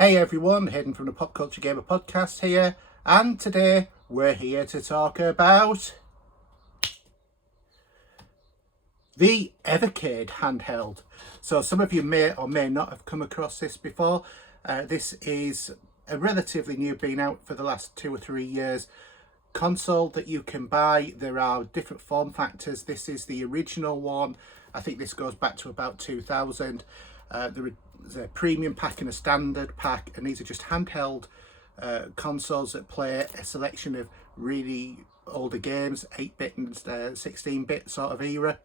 Hey everyone, Hayden from the Pop Culture Gamer podcast here, and today we're here to talk about the Evercade handheld. So some of you may or may not have come across this before. This is a relatively new, been out for the last 2 or 3 years, console that you can buy. There are different form factors. This is the original one. I think this goes back to about 2000. There's a premium pack and a standard pack, and these are just handheld consoles that play a selection of really older games, 8-bit and 16-bit sort of era.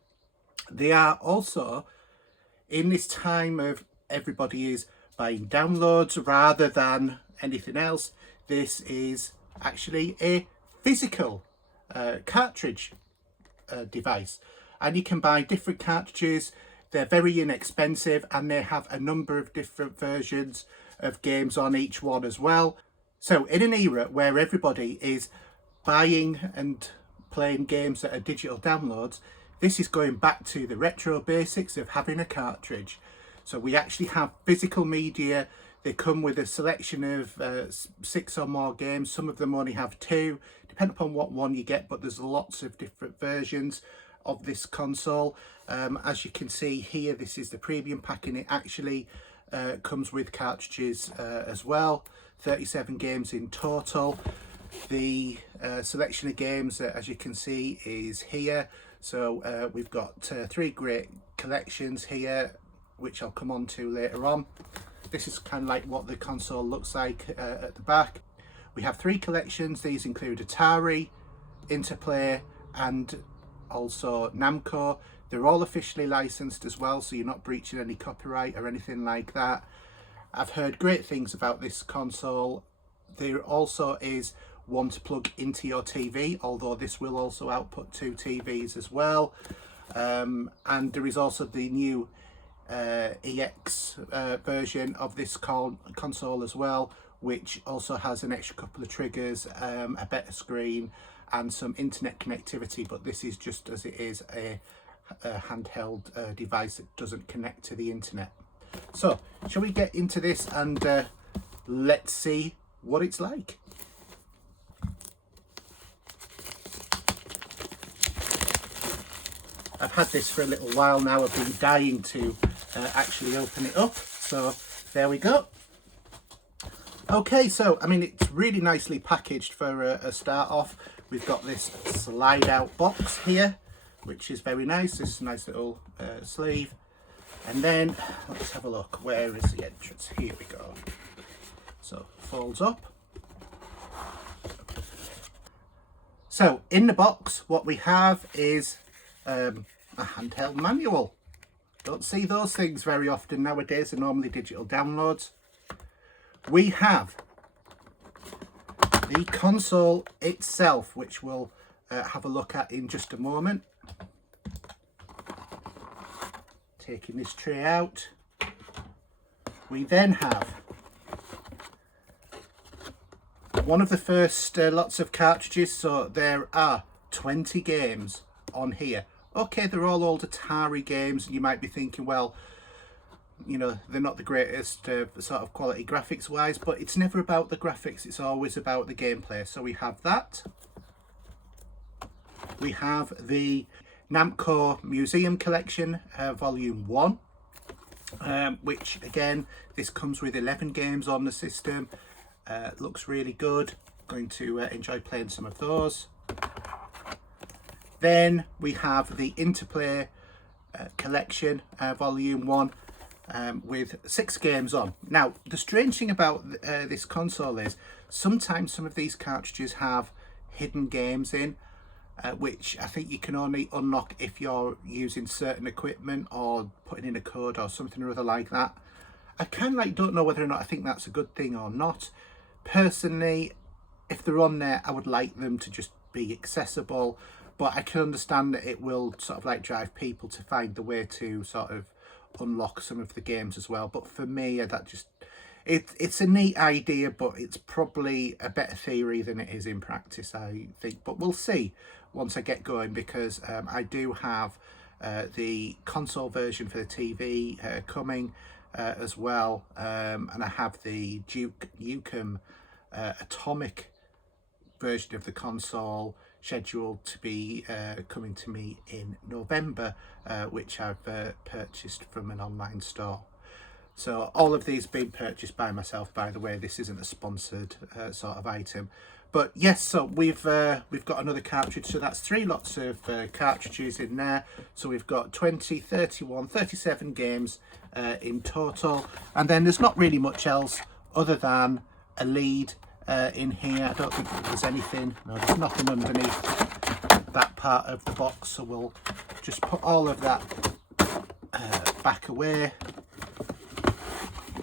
They are also, in this time of everybody is buying downloads rather than anything else, this is actually a physical cartridge device, and you can buy different cartridges. They're very inexpensive, and they have a number of different versions of games on each one as well. So in an era where everybody is buying and playing games that are digital downloads, this is going back to the retro basics of having a cartridge. So we actually have physical media. They come with a selection of 6 or more games. Some of them only have 2, depending upon what one you get, but there's lots of different versions of this console. As you can see here, this is the premium pack, and it actually comes with cartridges as well. 37 games in total. The selection of games, as you can see, is here. So we've got 3 great collections here, which I'll come on to later on. This is kind of like what the console looks like at the back. We have 3 collections. These include Atari, Interplay, and also Namco. They're all officially licensed as well, so you're not breaching any copyright or anything like that. I've heard great things about this console. There also is one to plug into your TV, although this will also output 2 TVs as well. And there is also the new EX version of this console as well, which also has an extra couple of triggers, a better screen, and some internet connectivity. But this is just as it is a handheld device that doesn't connect to the internet. So shall we get into this and let's see what it's like. I've had this for a little while now. I've been dying to actually open it up, so there we go. Okay, so I mean, it's really nicely packaged for a start off. We've got this slide out box here, which is very nice. This is a nice little sleeve. And then let's have a look. Where is the entrance? Here we go. So folds up. So in the box, what we have is a handheld manual. Don't see those things very often nowadays. They're normally digital downloads. We have the console itself, which we'll have a look at in just a moment. Taking this tray out, we then have one of the first lots of cartridges. So there are 20 games on here. Okay, they're all old Atari games, and you might be thinking, well, you know, they're not the greatest sort of quality graphics wise, but it's never about the graphics, it's always about the gameplay. So we have that. We have the Namco Museum Collection, Volume 1, which again, this comes with 11 games on the system. Looks really good. Going to enjoy playing some of those. Then we have the Interplay Collection, Volume 1, with 6 games on. Now, the strange thing about this console is sometimes some of these cartridges have hidden games in, which I think you can only unlock if you're using certain equipment or putting in a code or something or other like that. I kind of don't know whether or not I think that's a good thing or not. Personally, if they're on there, I would like them to just be accessible, but I can understand that it will sort of like drive people to find the way to sort of unlock some of the games as well. But for me, that just it's a neat idea, but it's probably a better theory than it is in practice, I think. But we'll see once I get going, because I do have the console version for the TV coming. as well, and I have the Duke Nukem Atomic version of the console scheduled to be coming to me in November, which I've purchased from an online store. So all of these being purchased by myself, by the way. This isn't a sponsored sort of item. But yes, so we've got another cartridge, so that's 3 lots of cartridges in there. So we've got 20, 31, 37 games in total, and then there's not really much else other than a lead in here. I don't think that there's anything, no, there's nothing underneath that part of the box, so we'll just put all of that back away,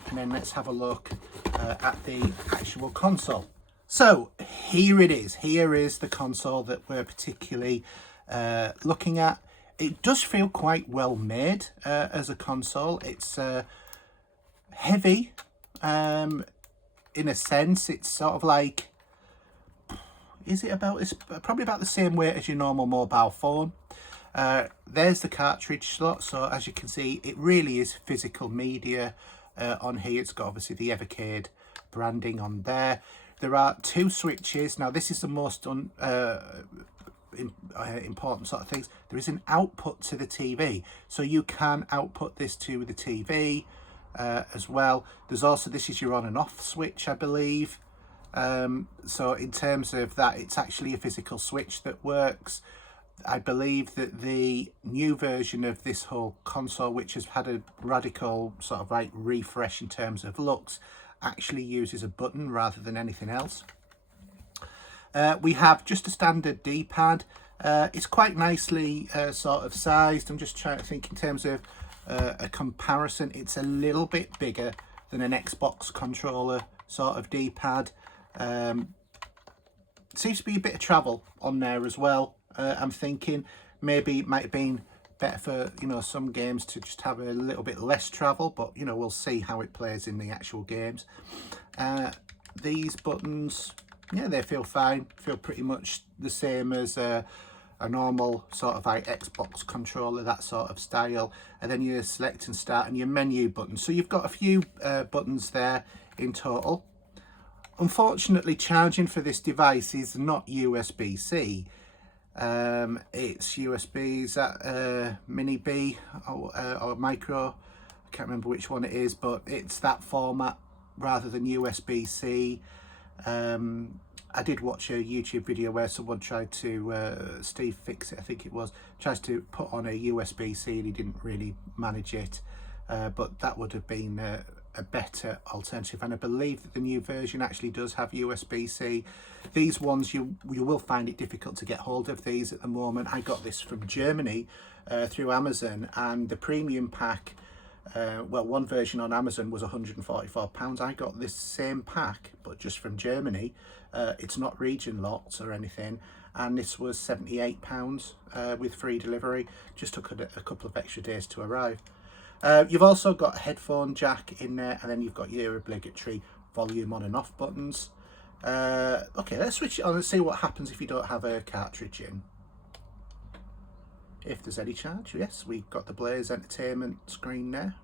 and then let's have a look at the actual console. So here it is. Here is the console that we're particularly looking at. It does feel quite well made as a console. It's heavy in a sense. It's sort of like, is it about, it's probably about the same weight as your normal mobile phone. There's the cartridge slot. So as you can see, it really is physical media on here. It's got obviously the Evercade branding on there. There are 2 switches. Now this is the most important sort of things. There is an output to the TV, so you can output this to the TV as well. There's also, this is your on and off switch, I believe. So in terms of that, it's actually a physical switch that works. I believe that the new version of this whole console, which has had a radical sort of like refresh in terms of looks, actually uses a button rather than anything else. We have just a standard D-pad. It's quite nicely sort of sized. I'm just trying to think in terms of a comparison. It's a little bit bigger than an Xbox controller sort of D-pad. Seems to be a bit of travel on there as well. I'm thinking maybe it might have been better for, you know, some games to just have a little bit less travel, but you know, we'll see how it plays in the actual games. These buttons, yeah, they feel fine, feel pretty much the same as a normal sort of like Xbox controller, that sort of style. And then your select and start and your menu buttons. So you've got a few buttons there in total. Unfortunately, charging for this device is not USB-C. It's USB's at mini B or micro. I can't remember which one it is, but it's that format rather than USB-C. I did watch a YouTube video where someone tried to, Steve Fix It, I think it was, tries to put on a USB-C and he didn't really manage it, but that would have been a better alternative. And I believe that the new version actually does have USB-C. These ones, you will find it difficult to get hold of these at the moment. I got this from Germany through Amazon, and the premium pack, well, one version on Amazon was £144. I got this same pack, but just from Germany. It's not region locked or anything, and this was £78 with free delivery. Just took a couple of extra days to arrive. You've also got a headphone jack in there, and then you've got your obligatory volume on and off buttons. Okay, let's switch it on and see what happens if you don't have a cartridge in. If there's any charge, yes, we've got the Blaze Entertainment screen there.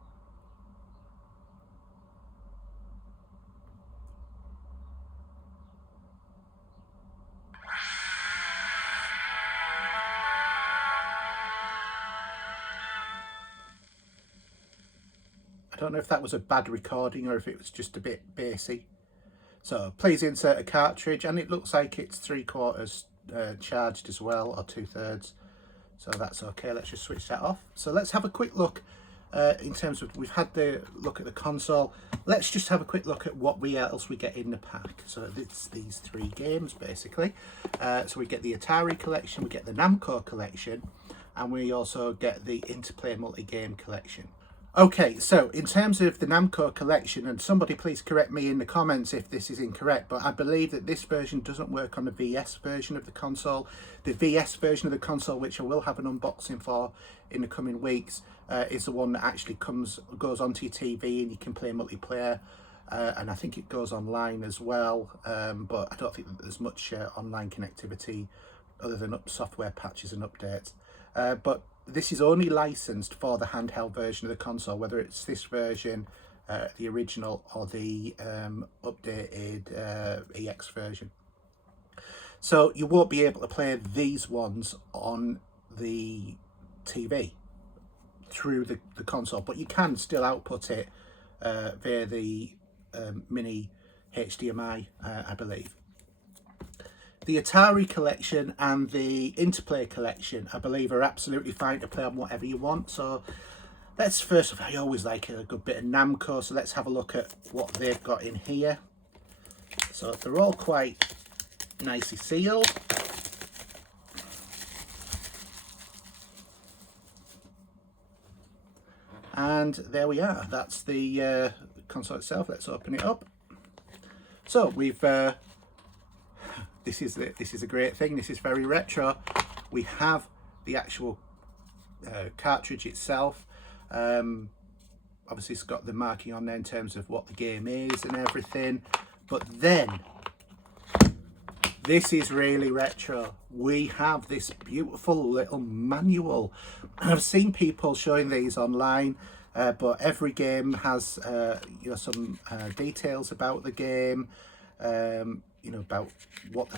I don't know if that was a bad recording or if it was just a bit bassy. So please insert a cartridge, and it looks like it's 3/4 charged as well, or 2/3. So that's okay. Let's just switch that off. So let's have a quick look in terms of, we've had the look at the console. Let's just have a quick look at what else we get in the pack. So it's these 3 games basically. So we get the Atari collection, we get the Namco collection, and we also get the Interplay multi-game collection. Okay, so in terms of the Namco collection, and somebody please correct me in the comments if this is incorrect, but I believe that this version doesn't work on the VS version of the console. The VS version of the console, which I will have an unboxing for in the coming weeks, is the one that actually goes onto your TV and you can play multiplayer, and I think it goes online as well, but I don't think that there's much online connectivity other than software patches and updates. But this is only licensed for the handheld version of the console, whether it's this version, the original, or the updated EX version. So you won't be able to play these ones on the TV through the console, but you can still output it via the mini HDMI, I believe. The Atari collection and the Interplay collection, I believe, are absolutely fine to play on whatever you want. So let's first of all, I always like a good bit of Namco, so let's have a look at what they've got in here. So they're all quite nicely sealed. And there we are. That's the console itself. Let's open it up. So we've this is a great thing. This is very retro. We have the actual cartridge itself. Obviously, it's got the marking on there in terms of what the game is and everything. But then, this is really retro. We have this beautiful little manual. And I've seen people showing these online, but every game has some details about the game, about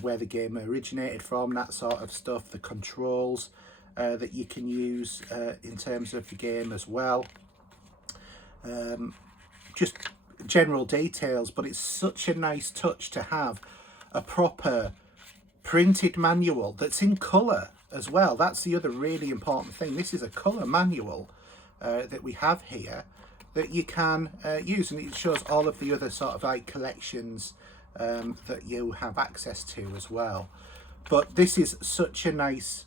where the game originated from, that sort of stuff, the controls that you can use in terms of the game as well. Just general details, but it's such a nice touch to have a proper printed manual that's in colour as well. That's the other really important thing. This is a colour manual that we have here that you can use, and it shows all of the other sort of like collections that you have access to as well. But this is such a nice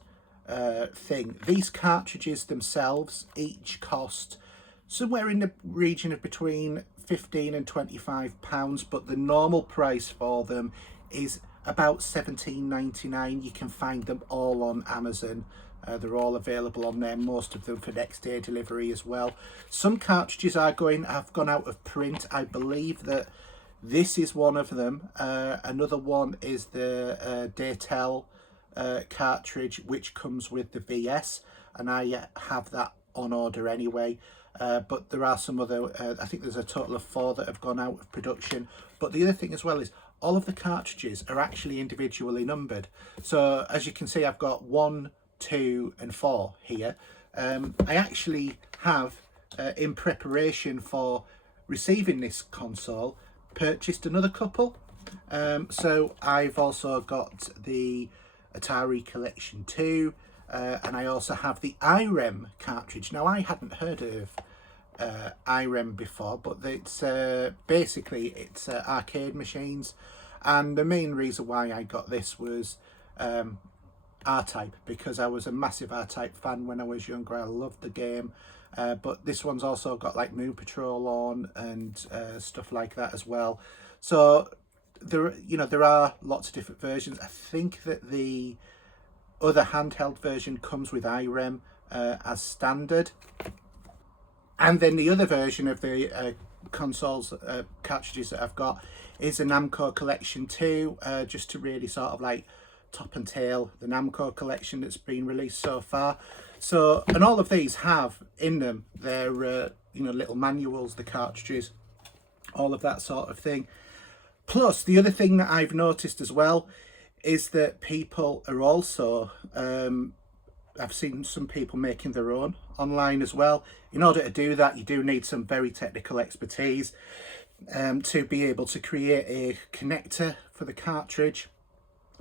thing. These cartridges themselves each cost somewhere in the region of between £15 and £25, but the normal price for them is about £17.99. You can find them all on Amazon. They're all available on there, most of them for next day delivery as well. Some cartridges have gone out of print. I believe that this is one of them. Another one is the Datel cartridge, which comes with the VS, and I have that on order anyway. But there are some other, I think there's a total of 4 that have gone out of production. But the other thing as well is all of the cartridges are actually individually numbered. So as you can see, I've got 1, 2 and 4 here. I actually have, in preparation for receiving this console, purchased another couple. So I've also got the Atari Collection 2, and I also have the IREM cartridge. Now, I hadn't heard of IREM before, but it's basically it's arcade machines, and the main reason why I got this was R-Type, because I was a massive R-Type fan when I was younger. I loved the game, but this one's also got like Moon Patrol on and stuff like that as well. So there are lots of different versions. I think that the other handheld version comes with IREM as standard, and then the other version of the consoles cartridges that I've got is a Namco Collection 2, just to really sort of like top and tail the Namco collection that's been released so far. So, and all of these have in them their little manuals, the cartridges, all of that sort of thing. Plus, the other thing that I've noticed as well is that people are also, I've seen some people making their own online as well. In order to do that, you do need some very technical expertise to be able to create a connector for the cartridge.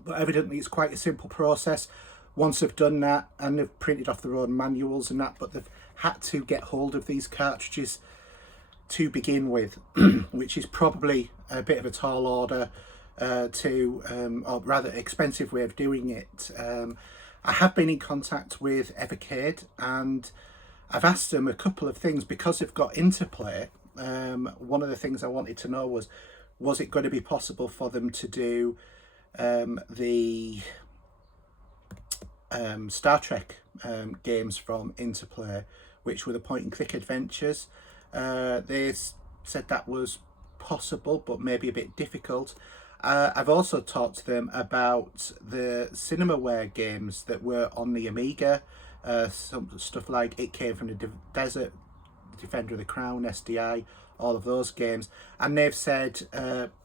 But evidently it's quite a simple process once they've done that, and they've printed off their own manuals and that, but they've had to get hold of these cartridges to begin with, which is probably a bit of a tall order or rather expensive way of doing it. I have been in contact with Evercade, and I've asked them a couple of things because they've got Interplay. One of the things I wanted to know was it going to be possible for them to do the Star Trek games from Interplay, which were the point and click adventures. They said that was possible, but maybe a bit difficult. I've also talked to them about the Cinemaware games that were on the Amiga, Some stuff like It Came from the Desert, Defender of the Crown, SDI, all of those games. And they've said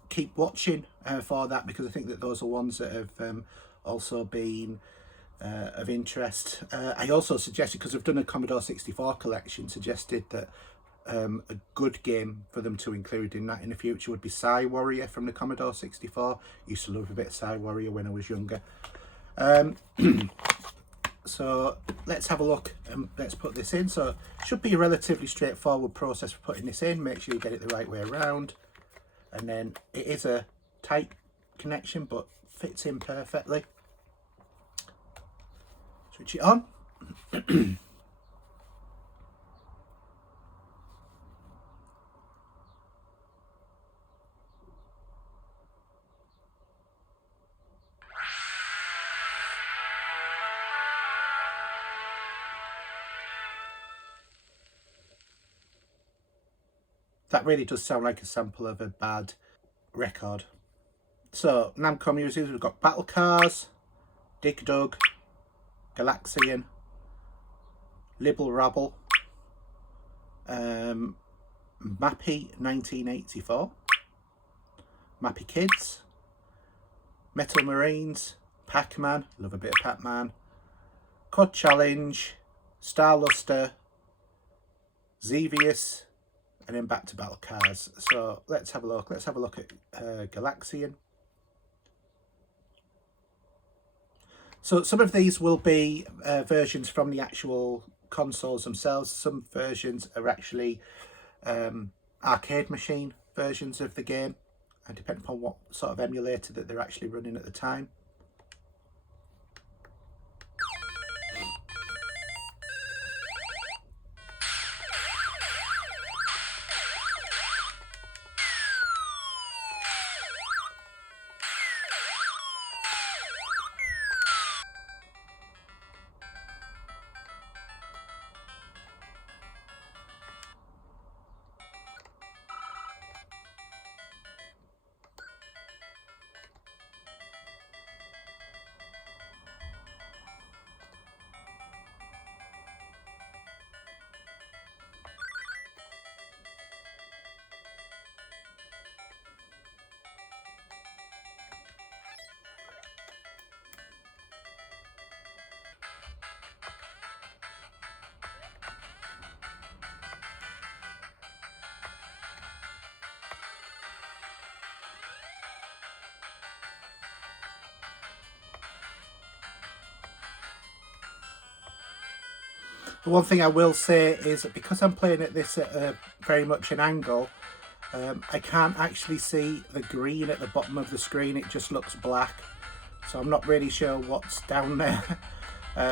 keep watching for that, because I think that those are ones that have also been of interest. I also suggested, because I've done a Commodore 64 collection, suggested that a good game for them to include in that in the future would be Psy Warrior from the Commodore 64. Used to love a bit of Psy Warrior when I was younger. So let's have a look and let's put this in. So it should be a relatively straightforward process for putting this in. Make sure you get it the right way around. And then it is a tight connection, but fits in perfectly. Switch it on. That really does sound like a sample of a bad record. So, Namco Music, we've got Battle Cars, Dig Dug, Galaxian, Libble Rabble, Mappy 1984, Mappy Kids, Metal Marines, Pac-Man, love a bit of Pac-Man, Cod Challenge, Star Luster, Xevious, and then back to Battle Cars. So let's have a look. Let's have a look at Galaxian. So some of these will be versions from the actual consoles themselves. Some versions are actually arcade machine versions of the game, and depending upon what sort of emulator that they're actually running at the time. The one thing I will say is that because I'm playing at this at very much an angle, I can't actually see the green at the bottom of the screen. It just looks black, so I'm not really sure what's down there.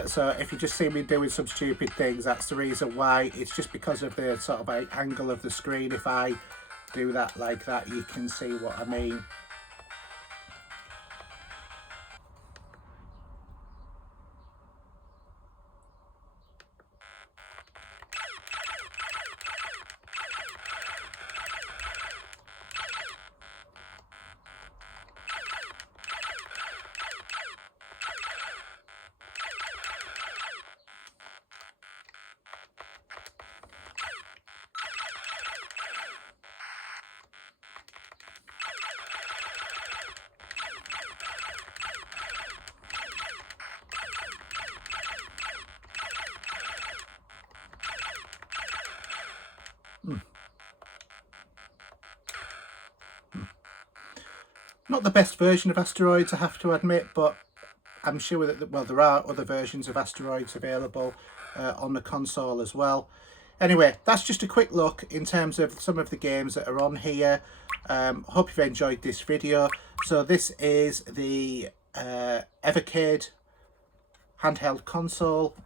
So if you just see me doing some stupid things, that's the reason why. It's just because of the sort of like angle of the screen. If I do that like that, you can see what I mean. Not the best version of Asteroids, I have to admit, but I'm sure that, well, there are other versions of Asteroids available on the console as well. Anyway, that's just a quick look in terms of some of the games that are on here. Hope you've enjoyed this video. So this is the Evercade handheld console.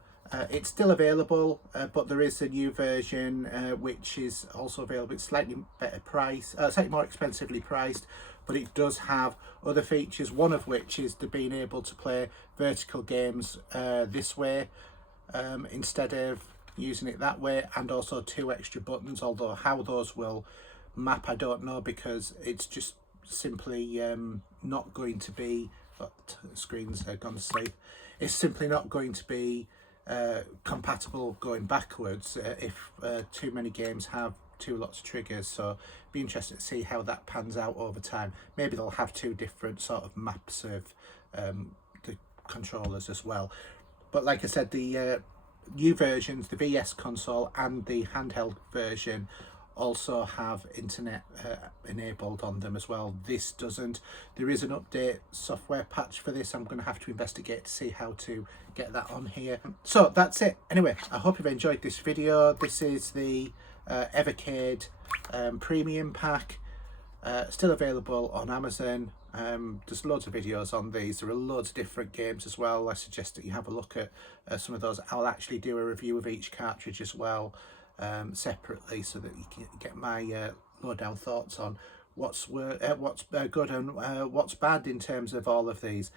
It's still available, but there is a new version which is also available. It's slightly better price, slightly more expensively priced, but it does have other features, one of which is being able to play vertical games this way instead of using it that way, and also 2 extra buttons, although how those will map I don't know, because it's just simply not going to be, but screen's gone to sleep. It's simply not going to be compatible going backwards if too many games have two lots of triggers. So be interested to see how that pans out over time. Maybe they'll have two different sort of maps of the controllers as well. But like I said, the new versions, the VS console and the handheld version, also have internet enabled on them as well. This doesn't. There is an update software patch for this. I'm going to have to investigate to see how to get that on here. So that's it. Anyway, I hope you've enjoyed this video. This is the Evercade premium pack. Still available on Amazon. There's loads of videos on these. There are loads of different games as well. I suggest that you have a look at some of those. I'll actually do a review of each cartridge as well, separately, so that you can get my low-down thoughts on what's good and what's bad in terms of all of these.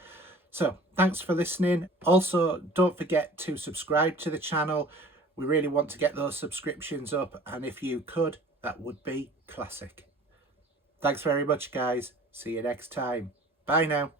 So thanks for listening. Also, don't forget to subscribe to the channel. We really want to get those subscriptions up, and if you could, that would be classic. Thanks very much, guys. See you next time. Bye now.